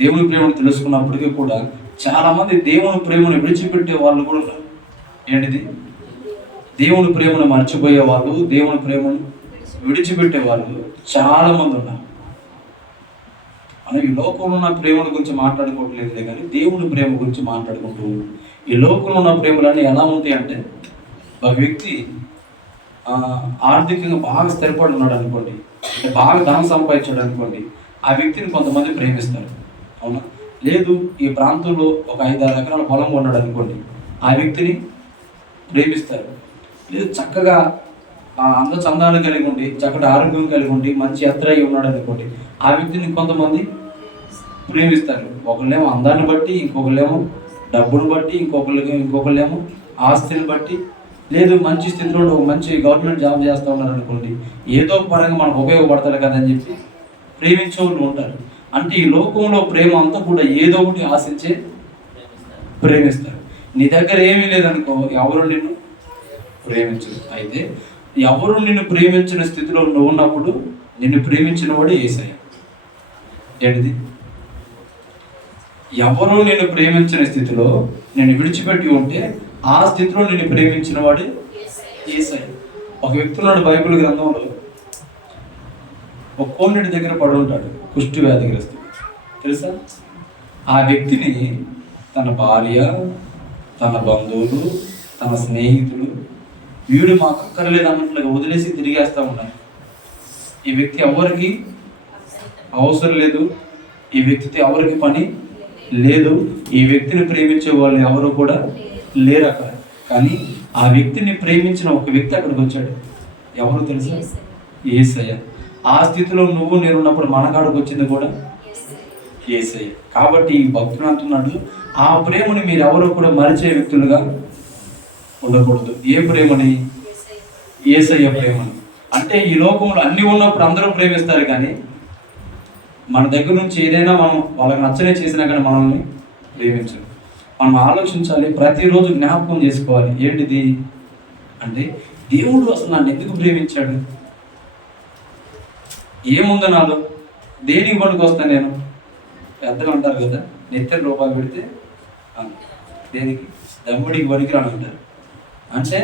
దేవుని ప్రేమను తెలుసుకున్నప్పటికీ కూడా చాలామంది దేవుని ప్రేమను విడిచిపెట్టే వాళ్ళు కూడా ఉన్నారు. ఏంటిది? దేవుని ప్రేమను మర్చిపోయే వాళ్ళు, దేవుని ప్రేమను విడిచిపెట్టే వాళ్ళు చాలామంది ఉన్నారు. మనం ఈ లోకంలో ఉన్న ప్రేమల గురించి మాట్లాడుకోవట్లేదులే కానీ దేవుని ప్రేమ గురించి మాట్లాడుకుంటూ, ఈ లోకంలో ఉన్న ప్రేమలన్నీ ఎలా ఉంటాయి అంటే, ఒక వ్యక్తి ఆర్థికంగా బాగా స్థిరపడి ఉన్నాడు అనుకోండి, బాగా ధనం సంపాదించాడు అనుకోండి, ఆ వ్యక్తిని కొంతమంది ప్రేమిస్తారు. అవునా? లేదు, ఈ ప్రాంతంలో ఒక 5-6 ఎకరాల పొలం ఉన్నాడు అనుకోండి, ఆ వ్యక్తిని ప్రేమిస్తారు. లేదు, చక్కగా అందచందాలు కలిగి ఉండి, చక్కటి ఆరోగ్యం కలిగి ఉండి, మంచి ఎత్తరై ఉన్నాడు అనుకోండి, ఆ వ్యక్తిని కొంతమంది ప్రేమిస్తారు. ఒకళ్ళేమో అందాన్ని బట్టి, ఇంకొకళ్ళేమో డబ్బును బట్టి, ఇంకొకళ్ళేమో ఆస్తిని బట్టి, లేదు మంచి స్థితిలో మంచి గవర్నమెంట్ జాబ్ చేస్తూ ఉన్నారు అనుకోండి, ఏదో పరంగా మనకు ఉపయోగపడతాడు కదని చెప్పి ప్రేమించే వాళ్ళు ఉంటారు. అంటే ఈ లోకంలో ప్రేమ అంతా కూడా ఏదో ఒకటి ఆశించే ప్రేమిస్తారు. నీ దగ్గర ఏమీ లేదనుకో, ఎవరు నిన్ను ప్రేమించరు. అయితే ఎవరు నిన్ను ప్రేమించిన స్థితిలో నువ్వు ఉన్నప్పుడు నిన్ను ప్రేమించిన వాడు యేసయ్య. ఏంటిది? ఎవరు నిన్ను ప్రేమించిన స్థితిలో నిన్ను విడిచిపెట్టి ఉంటే ఆ స్థితిలో నిన్ను ప్రేమించిన వాడు యేసయ్య. ఒక వ్యక్తి ఉన్నాడు బైబిల్ గ్రంథంలో, ఒక కోనేటి దగ్గర పడి ఉంటాడు, కుష్టి వ్యాధిగ్రస్తుడు. తెలుసా? ఆ వ్యక్తిని తన భార్య, తన బంధువులు, తన స్నేహితులు వీడు మాకు అక్కర్లేదు అన్నట్లుగా వదిలేసి తిరిగేస్తూ ఉన్నారు. ఈ వ్యక్తి ఎవరికి అవసరం లేదు, ఈ వ్యక్తితో ఎవరికి పని లేదు, ఈ వ్యక్తిని ప్రేమించే వాళ్ళు ఎవరు కూడా లేరు అక్కడ. కానీ ఆ వ్యక్తిని ప్రేమించిన ఒక వ్యక్తి అక్కడికి వచ్చాడు. ఎవరు తెలుసా? యేసయ్య. ఆ స్థితిలో నువ్వు నేనున్నప్పుడు మనకాడికి వచ్చింది కూడా యేసయ్య. కాబట్టి ఈ భక్తుడు అంటున్నాడు, ఆ ప్రేమని మీరు ఎవరు కూడా మరిచే వ్యక్తులుగా ఉండకూడదు. ఏ ప్రేమని? యేసయ్య ప్రేమని. అంటే ఈ లోకంలో అన్నీ ఉన్నప్పుడు అందరూ ప్రేమిస్తారు, కానీ మన దగ్గర నుంచి ఏదైనా మనం వాళ్ళకి నచ్చనే చేసినా కానీ మనల్ని ప్రేమించరు. మనం ఆలోచించాలి, ప్రతిరోజు జ్ఞాపకం చేసుకోవాలి. ఏంటిది అంటే, దేవుడు అసలు నన్ను ఎందుకు ప్రేమించాడు? ఏముందో నాలో? దేనికి పనికి వస్తాను నేను? పెద్దలు అంటారు కదా, నెత్తిన రూపాయలు పెడితే దేనికి దమ్ముడికి పనికిరాను అంటారు. అంటే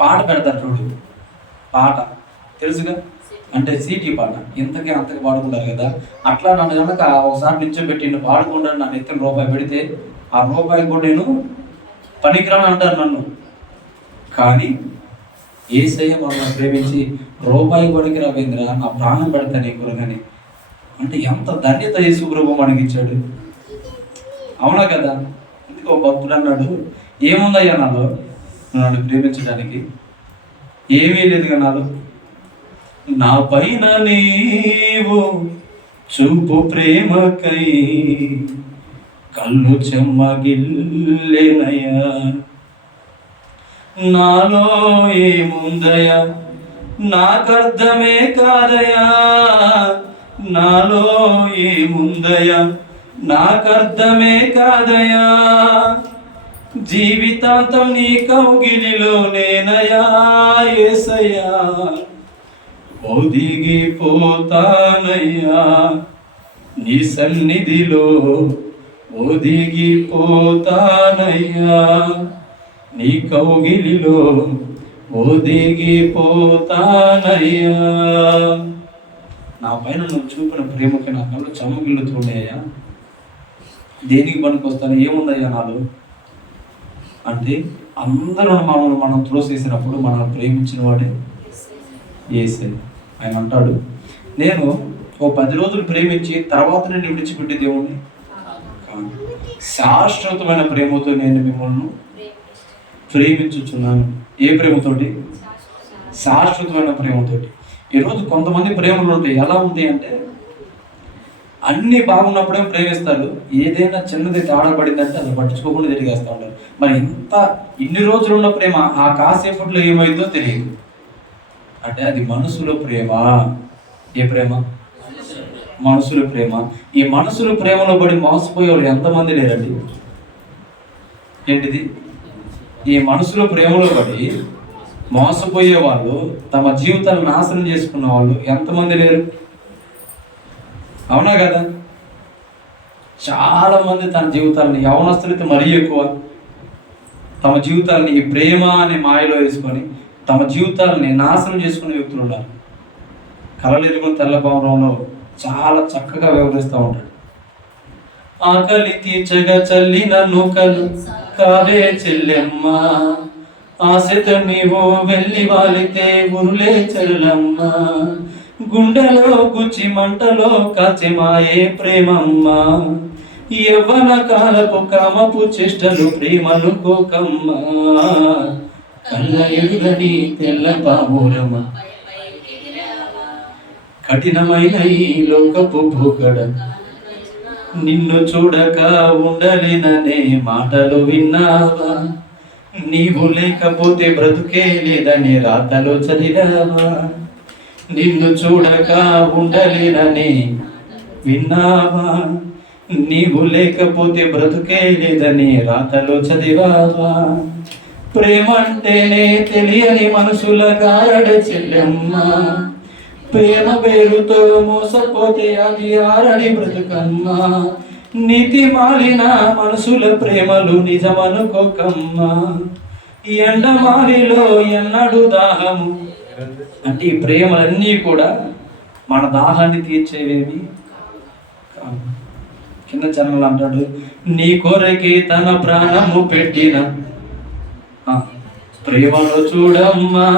పాట పెడతారు చూడు, పాట తెలుసుగా, అంటే సీటీ పాట, ఇంతకీ అంతకి పాడుకుంటారు కదా. అట్లా నన్ను కనుక ఒకసారి నిల్చోబెట్టి పాడుకుంటాను, నా నెత్తిన రూపాయి పెడితే ఆ రూపాయి కూడా నేను పనికిరాను అంటారు నన్ను. కానీ యేసయ్య మనల్ని ప్రేమించి రూపాయి కొడికి రవీంద్ర నా ప్రాణం పెడతా నీ కొరకని అంటే ఎంత ధన్యత యేసు ప్రభు మనకి ఇచ్చాడు. అవునా కదా? అందుకే ఒక భక్తుడు అన్నాడు, ఏముందయ్యా నాలో నన్ను ప్రేమించడానికి? ఏమీ లేదుగా నాలో. నా పైన నీవు చూపు ప్రేమకై కళ్ళు చెమ్మగిల్లెనయ్యా. నాలో ఏముందయ్యా నాకర్థమే కాదయా, నాలో ఏముందయ్యా నాకర్థమే కాదయా, జీవితాంతం నీ కౌగిలిలో నేనయా యేసయ్యా, ఒదిగిపోతానయ్యా నీ సన్నిధిలో, ఒదిగిపోతానయ్యా నీ కౌగిలిలో, ఒదిగిపోతానయ్యా. నా పైన నువ్వు చూపిన ప్రేమకి నా కళ్ళు చెమ్మగిల్లుతున్నాయ్యా. దేనికి పనికొస్తాను? ఏముందయ్యా నాలో అంటే, అందరూ మనం త్రోసేసినప్పుడు మనల్ని ప్రేమించిన వాడే యేసయ్య. ఆయన అంటాడు, నేను ఓ 10 రోజులు ప్రేమించి తర్వాత నేను విడిచిపెట్టే దేవుణ్ణి కాదు, శాశ్వతమైన ప్రేమతో నేను మిమ్మల్ని ప్రేమించుచున్నాను. ఏ ప్రేమతోటి? శాశ్వతమైన ప్రేమతోటి. ఈరోజు కొంతమంది ప్రేమలు ఉంటాయి, ఎలా ఉంది అంటే, అన్నీ బాగున్నప్పుడే ప్రేమిస్తారు, ఏదైనా చిన్నది తేడా పడిందంటే అది పట్టించుకోకుండా తిరిగేస్తూ ఉంటారు. మరి ఇన్ని రోజులు ఉన్న ప్రేమ ఆ కాసేపట్లో ఏమైందో తెలియదు. అంటే అది మనసులో ప్రేమ. ఏ ప్రేమ? మనసులో ప్రేమ. ఈ మనసులో ప్రేమలో పడి మోసపోయే వాళ్ళు ఎంతమంది లేరండి? ఏంటిది? ఈ మనసులో ప్రేమలో పడి మోసపోయే వాళ్ళు, తమ జీవితాలను నాశనం చేసుకున్న వాళ్ళు ఎంతమంది లేరు? అవునా కదా? చాలా మంది తన జీవితాలని, యవనస్తులైతే మరీ ఎక్కువ, తమ జీవితాలని ఈ ప్రేమ అనే మాయలో వేసుకొని తమ జీవితాలని నాశనం చేసుకునే వ్యక్తులు ఉన్నారు. కలలెరుగుని తెల్లపావురంలో చాలా చక్కగా వివరిస్తూ ఉంటాడు. ఆకలి తీర్చగా చల్లిన నూకలు కావే చెల్లెమ్మ, ఆశతో నీవు వెళ్ళి వాలితే ఉరులే చెల్లెమ్మ, గుండెలో గుచ్చి మంటలో కాచి మాయే ప్రేమమ్మ, యవ్వన కాలపు కామపు చేష్టలు ప్రేమను కోకమ్మ, కళ్ళ ఎరుగని తెల్ల పావురమ, కఠినమైన ఈ లోకపు భూగడ, నిన్ను చూడక ఉండలేననే మాటలు విన్నావా, నీవు లేకపోతే బ్రతుకే లేదని రాతలో చదివావా, నిన్ను చూడక ఉండలేనని విన్నావా, నీవు లేకపోతే బ్రతుకే లేదని రాతలో చదివావా, ప్రేమంటేనే తెలియని మనసుల గారడ చెల్లెమ్మ, ప్రేమ పేరుతో మోసపోతే అది ఆరని బ్రతుకమ్మ, నీతి మాలిన మనసుల ప్రేమలు నిజమనుకోకమ్మ, ఎండమావిలో ఎన్నడు దాహము. అంటే ఈ ప్రేమలన్నీ కూడా మన దాహాన్ని తీర్చేవేవి కావు. కింద జనంలో అంటాడు, నీ కొరకే తన ప్రాణము పెట్టిన ప్రేమలో చూడమ్మా,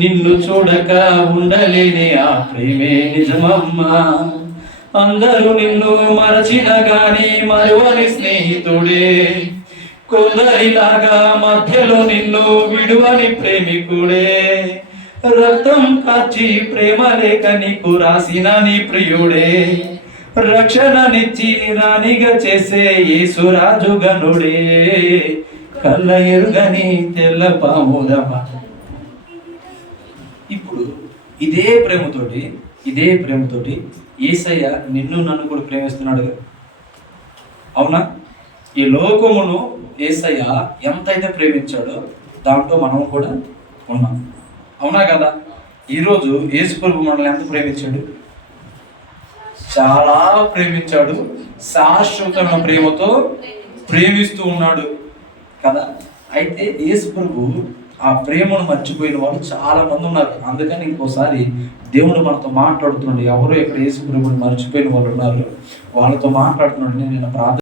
నిన్ను చూడక ఉండలేని ఆ ప్రేమే నిజమమ్మా, అందరూ నిన్ను మరచిన గాని మరువని స్నేహితుడే, కొందరిలాగా మధ్యలో నిన్ను విడువని ప్రేమికుడే, రక్తం కాచి ప్రేమ లేక నీకు రాసిన నీ ప్రియుడే, రక్షణనిచ్చి రాణిగా చేసే యేసురాజు గనుడే, కళ్ళ ఎరుగని తెల్ల పాముదమ. ఇప్పుడు ఇదే ప్రేమతోటి యేసయ్య నిన్ను నన్ను కూడా ప్రేమిస్తున్నాడు. అవునా? ఈ లోకమును యేసయ్య ఎంతైతే ప్రేమించాడో దాంట్లో మనం కూడా ఉన్నాం. అవునా కదా? ఈరోజు యేసు ప్రభు మనల్ని ఎంత ప్రేమించాడు? చాలా ప్రేమించాడు. శాశ్వతమైన ప్రేమతో ప్రేమిస్తూ ఉన్నాడు కదా. అయితే యేసు ప్రభు ఆ ప్రేమను మర్చిపోయిన వాళ్ళు చాలా మంది ఉన్నారు. అందుకని ఇంకోసారి దేవుడు మనతో మాట్లాడుతున్నాడు. ఎవరు ఎక్కడ యేసు ప్రభుని మర్చిపోయిన వాళ్ళు ఉన్నారు, వాళ్ళతో మాట్లాడుతున్నాడు. నేను ప్రార్థన